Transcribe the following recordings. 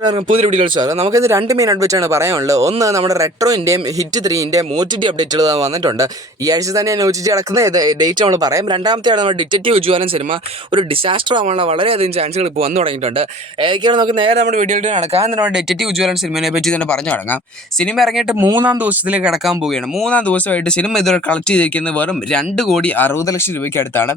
പുതിയ വീഡിയോകൾ സാർ നമുക്കിത് രണ്ട് മെയിൻ അപ്ഡേറ്റാണ് പറയാനുള്ളത്. ഒന്ന് നമ്മുടെ റെട്രോൻ്റെയും ഹിറ്റ് 3ൻ്റെയും OTT അപ്ഡേറ്റുകൾ വന്നിട്ടുണ്ട്. ഈ ആഴ്ച തന്നെ OTT കിടക്കുന്ന ഡേറ്റ് നമ്മൾ പറയും. രണ്ടാമത്തെയാണ് നമ്മുടെ ഡിറ്റക്റ്റീവ് ജ്വാലൻ സിനിമ ഒരു ഡിസാസ്റ്റർ ആവാനുള്ള വളരെയധികം ചാൻസുകൾ ഇപ്പോൾ വന്നു തുടങ്ങിയിട്ടുണ്ട്. ഏതൊക്കെയാണ് നമുക്ക് നേരെ നമ്മുടെ വീഡിയോയിൽ നടക്കാം. നമ്മുടെ ഡിറ്റക്റ്റീവ് ജ്വാലൻ സിനിമയെ പറ്റി തന്നെ പറഞ്ഞു തുടങ്ങാം. സിനിമ ഇറങ്ങിയിട്ട് 3-ാം ദിവസത്തിലേക്ക് കിടക്കാൻ പോവുകയാണ്. 3-ാം ദിവസമായിട്ട് സിനിമ ഇതുവരെ കളക്ട് ചെയ്തിരിക്കുന്നത് വെറും 2,60,00,000 രൂപയ്ക്ക് അടുത്താണ്.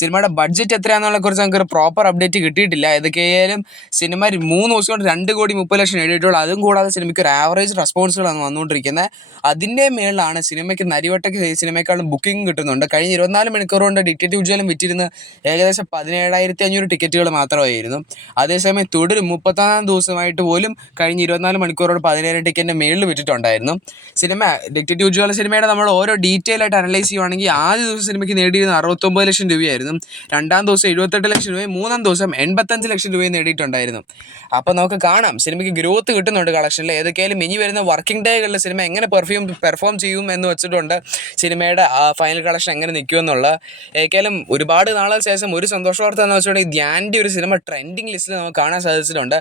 സിനിമയുടെ ബഡ്ജറ്റ് എത്രയാണെന്നുള്ള കുറിച്ച് നമുക്കൊരു പ്രോപ്പർ അപ്ഡേറ്റ് കിട്ടിയിട്ടില്ല. ഏതൊക്കെയായാലും സിനിമ 3 ദിവസം കൊണ്ട് 2,30,00,000 നേടിയിട്ടുള്ളൂ. അതും കൂടാതെ സിനിമയ്ക്ക് ഒരു ആവറേജ് റെസ്പോൺസുകളാണ് വന്നുകൊണ്ടിരിക്കുന്നത്. അതിൻ്റെ മേളിലാണ് സിനിമയ്ക്ക് നരിവട്ടയ്ക്ക് സിനിമയെക്കാളും ബുക്കിംഗ് കിട്ടുന്നുണ്ട്. കഴിഞ്ഞ 24 മണിക്കൂർ കൊണ്ട് ഡിറ്റക്റ്റീവ് ജ്വാലൻ വിറ്റിരുന്ന് ഏകദേശം 17,500 ടിക്കറ്റുകൾ മാത്രമായിരുന്നു. അതേസമയം തുടരും 31-ാം ദിവസമായിട്ട് പോലും കഴിഞ്ഞ 24 മണിക്കൂറോട് 17,000 ടിക്കറ്റിൻ്റെ മേളിൽ വിറ്റിട്ടുണ്ടായിരുന്നു. സിനിമ ഡിറ്റക്റ്റീവ് ജ്വാലൻ സിനിമയുടെ നമ്മൾ ഓരോ ഡീറ്റെയിൽ ആയിട്ട് അനലൈസ് ചെയ്യുവാണെങ്കിൽ ആദ്യ ദിവസം സിനിമയ്ക്ക് നേടിയിരുന്ന 69 ലക്ഷം രൂപയായിരുന്നു. 2-ാം ദിവസം 78 ലക്ഷം രൂപയും 3-ാം ദിവസം 85 ലക്ഷം രൂപയും നേടിയിട്ടുണ്ടായിരുന്നു. അപ്പോൾ നമുക്ക് കാണാം സിനിമയ്ക്ക് ഗ്രോത്ത് കിട്ടുന്നുണ്ട് കളക്ഷനിൽ. ഏതൊക്കെയായാലും ഇനി വരുന്ന വർക്കിംഗ് ഡേകളിൽ സിനിമ എങ്ങനെ പെർഫോം ചെയ്യും എന്ന് വെച്ചിട്ടുണ്ട് സിനിമയുടെ ഫൈനൽ കളക്ഷൻ എങ്ങനെ നിൽക്കുമെന്നുള്ള. ഏതൊക്കെയാലും ഒരുപാട് നാളുകൾക്ക് ശേഷം ഒരു സന്തോഷ വാർത്ത എന്ന് വെച്ചിട്ടുണ്ടെങ്കിൽ ധ്യാൻ്റെ ഒരു സിനിമ ട്രെൻഡിങ് ലിസ്റ്റിൽ നമുക്ക് കാണാൻ സാധിച്ചിട്ടുണ്ട്.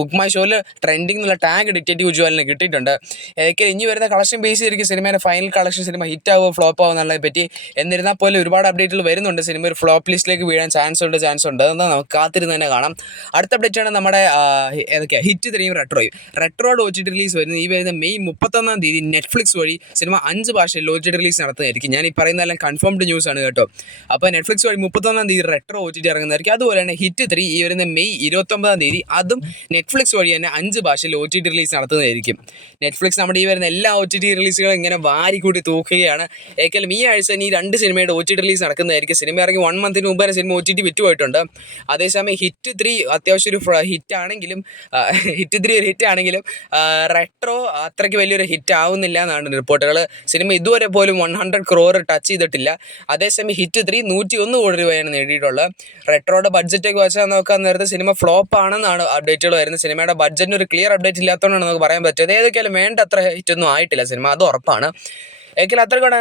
ബുക്ക് മൈ ഷോയിൽ ട്രെൻഡിങ് എന്നുള്ള ടാഗ് ഡിറ്റക്റ്റീവ് ജ്വാലിന് കിട്ടിയിട്ടുണ്ട്. ഏതൊക്കെയാലും ഇനി വരുന്ന കളക്ഷൻ ബേസ് ചെയ്തിരിക്കും സിനിമയുടെ ഫൈനൽ കളക്ഷൻ സിനിമ ഹിറ്റ് ആവുമോ ഫ്ലോപ്പ് ആവുമോ എന്നുള്ളതിനെ പറ്റി. എന്നിരുന്നാൽ പോലും ഒരുപാട് അപ്ഡേറ്റുകൾ വരുന്നുണ്ട്. സിനിമ ഒരു ഫ്ലോപ്പ് ലിസ്റ്റിലേക്ക് വീഴാൻ ചാൻസ് ഉണ്ട് അതെന്ന് നമുക്ക് കാത്തിരുന്ന് തന്നെ കാണാം. അടുത്ത അപ്ഡേറ്റാണ് നമ്മുടെ ഏതൊക്കെയാണ് ഹിറ്റ് 3യും റെട്രോയുടെ OTT റിലീസ് വരുന്നത്. ഈ വരുന്ന മെയ് 31-ാം തീയതി നെറ്റ്ഫ്ലിക്സ് വഴി സിനിമ 5 ഭാഷയിൽ OTT റിലീസ് നടത്തുന്നതായിരിക്കും. ഞാൻ ഈ പറയുന്നതെല്ലാം കൺഫേംഡ് ന്യൂസ് ആണ് കേട്ടോ. അപ്പോൾ നെറ്റ്ഫ്ലിക്സ് വഴി 31-ാം തീയതി റെട്രോ OTT ഇറങ്ങുന്നതായിരിക്കും. അതുപോലെ തന്നെ ഹിറ്റ് 3 ഈ വരുന്ന മെയ് 29-ാം തീയതി അതും നെറ്റ്ഫ്ലിക്സ് വഴി തന്നെ 5 ഭാഷയിൽ OTT റിലീസ് നടത്തുന്നതായിരിക്കും. നെറ്റ്ഫ്ലിക്സ് നമ്മുടെ ഈ വരുന്ന എല്ലാ OTT റിലീസുകളും ഇങ്ങനെ വാരിക്കൂട്ടി തൂക്കുകയാണ്. ഏകദേശം ഈ ആഴ്ച തന്നെ ഈ 2 സിനിമയുടെ OTT റിലീസ് നടക്കുന്നതായിരിക്കും. സിനിമ ഇറങ്ങി 1 മന്തിന് മുമ്പ് തന്നെ സിനിമ OTT വിറ്റുപോയിട്ടുണ്ട്. അതേസമയം ഹിറ്റ് 3 അത്യാവശ്യം ഒരു ഹിറ്റാണെങ്കിലും റെട്രോ അത്രയ്ക്ക് വലിയൊരു ഹിറ്റ് ആവുന്നില്ല എന്നാണ് റിപ്പോർട്ടുകൾ. സിനിമ ഇതുവരെ പോലും 100 crore ടച്ച് ചെയ്തിട്ടില്ല. അതേസമയം ഹിറ്റ് 3 101 കോടി രൂപയാണ് നേടിയിട്ടുള്ളത്. റെട്രോയുടെ ബഡ്ജറ്റൊക്കെ വെച്ചാൽ നോക്കാൻ നേരത്തെ സിനിമ ഫ്ലോപ്പ് ആണെന്നാണ് അപ്ഡേറ്റുകൾ വരുന്നത്. സിനിമയുടെ ബഡ്ജറ്റിന് ഒരു ക്ലിയർ അപ്ഡേറ്റ് ഇല്ലാത്തതുകൊണ്ടാണ് നമുക്ക് പറയാൻ പറ്റുന്നത്. ഏതൊക്കെയാലും വേണ്ട അത്ര ഹിറ്റൊന്നും ആയിട്ടില്ല സിനിമ, അത് ഉറപ്പാണ്. ഏതൊക്കെയാലും അത്ര കൂടെ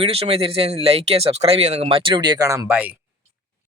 വീഡിയോ ഇഷ്ടമായി തീർച്ചയായും ലൈക്ക് ചെയ്യുക, സബ്സ്ക്രൈബ് ചെയ്യുക. നമുക്ക് മറ്റൊരു വീഡിയോ കാണാം. ബൈ.